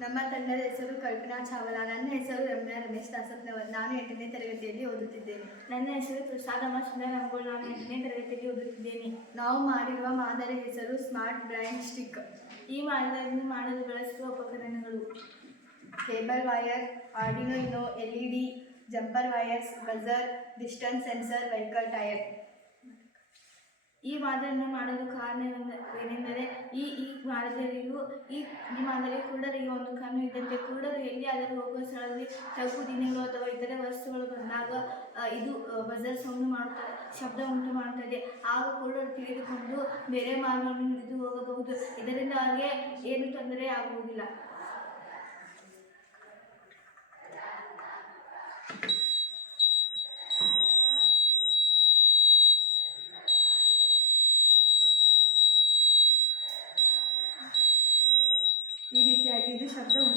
ನಮ್ಮ ತಂಡದ ಹೆಸರು ಕಲ್ಪನಾ ಚಾವಲಾ. ನನ್ನ ಹೆಸರು ರಮ್ಯಾ ರಮೇಶ್ ದಾಸಪ್ಪನವರು. ನಾನು 8ನೇ ತರಗತಿಯಲ್ಲಿ ಓದುತ್ತಿದ್ದೇನೆ. ನನ್ನ ಹೆಸರು ಪ್ರಸಾದಮ್ಮ ಸುಂದರಮ್ಗೋಳ್. ನಾನು 8ನೇ ತರಗತಿಯಲ್ಲಿ ಓದುತ್ತಿದ್ದೇನೆ. ನಾವು ಮಾಡಿರುವ ಮಾದರಿ ಹೆಸರು ಸ್ಮಾರ್ಟ್ ಬ್ರೈನ್ ಸ್ಟಿಕ್. ಈ ಮಾದರಿಯನ್ನು ಮಾಡಲು ಬಳಸುವ ಉಪಕರಣಗಳು: cable wire, Arduino YONO, LED, jumper wires, buzzer, distance sensor, vehicle tyre. ಈ ಮಾದರಿಯನ್ನು ಮಾಡಲು ಕಾರಣವೇನೆಂದರೆ ಈ ಮಾದರಿ ಕುರುಡರಿಗೆ ಒಂದು ಕಣ್ಣು ಇದ್ದಂತೆ. ಕುರುಡರು ಎಲ್ಲಿಯಾದರೂ ಹೋಗುವ ಸ್ಥಳದಲ್ಲಿ ತಗ್ಗು ದಿನಗಳು ಅಥವಾ ಇತರೆ ವಸ್ತುಗಳು ಬಂದಾಗ ಇದು ಬಜರ್ ಶಬ್ದ ಉಂಟು ಮಾಡುತ್ತದೆ. ಆಗ ಕುರುಡರು ತಿಳಿದುಕೊಂಡು ಬೇರೆ ಮಾರ್ಗವನ್ನು ಹಿಡಿದು ಹೋಗಬಹುದು. ಇದರಿಂದ ಅವರಿಗೆ ಏನು ತೊಂದರೆ ಆಗುವುದಿಲ್ಲ. ಈ ರೀತಿಯಾಗಿ ಇದು ಶಬ್ದ ಉಂಟು